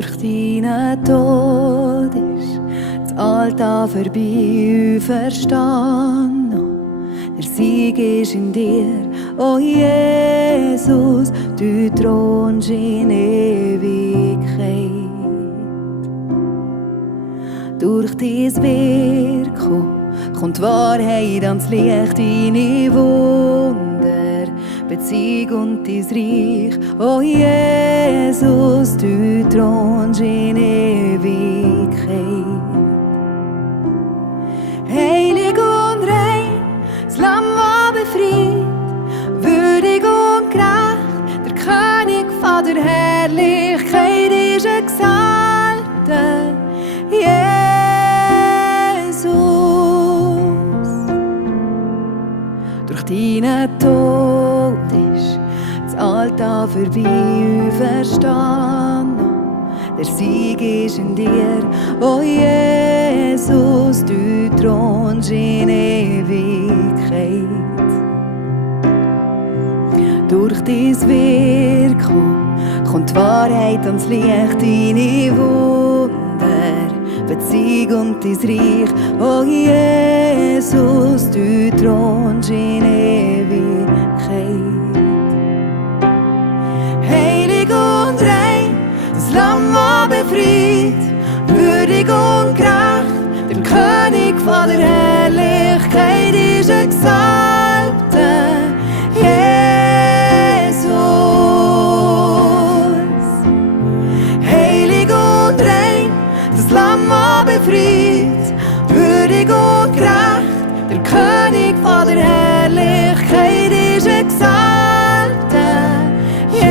Durch deinen Tod ist das Alter vorbei, verstanden. Der Sieg ist in dir, oh Jesus, du thronst in Ewigkeit. Durch dein Wirken kommt die Wahrheit ans Licht, deine Wunder, Beziehung und dein Reich, oh Jesus, du thronst in Ewigkeit. Heilig und rein, das Lamm, das befreit, würdig und gerecht, der König von der Herrlichkeit ist exaltet, Jesus. Durch deinen Tod ist das Alter vorbei, verstanden. Der Sieg ist in dir, oh Jesus, du thronst in Ewigkeit. Durch dein Wirken kommt die Wahrheit ans Licht, deine Wunder, Beziehung und dein Reich, oh Jesus, du thronst in Ewigkeit. Heilig und rein, das Lamm, das befreit, würdig und gerecht, der König von der Herrlichkeit ist exaltet, Jesus. Heilig und rein, das Lamm, das befreit, würdig und gerecht, der König von der Herrlichkeit ist exaltet, Jesus.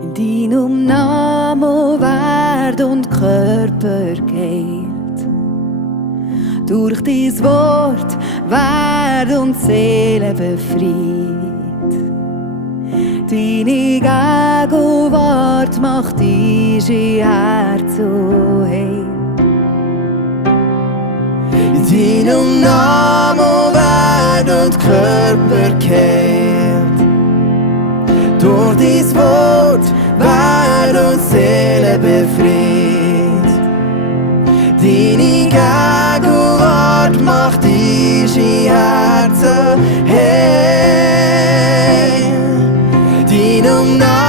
In deinem Namen werd und Körper geheilt. Durch dein Wort werd und Seele befreit. Deine Gegenwart macht unsere Herz so heil. In deinem Namen werd und Körper geheilt. Durch dein Wort werd und Seele befreit. Deine Gegenwart macht unsere Herzen heil. Deinem Namen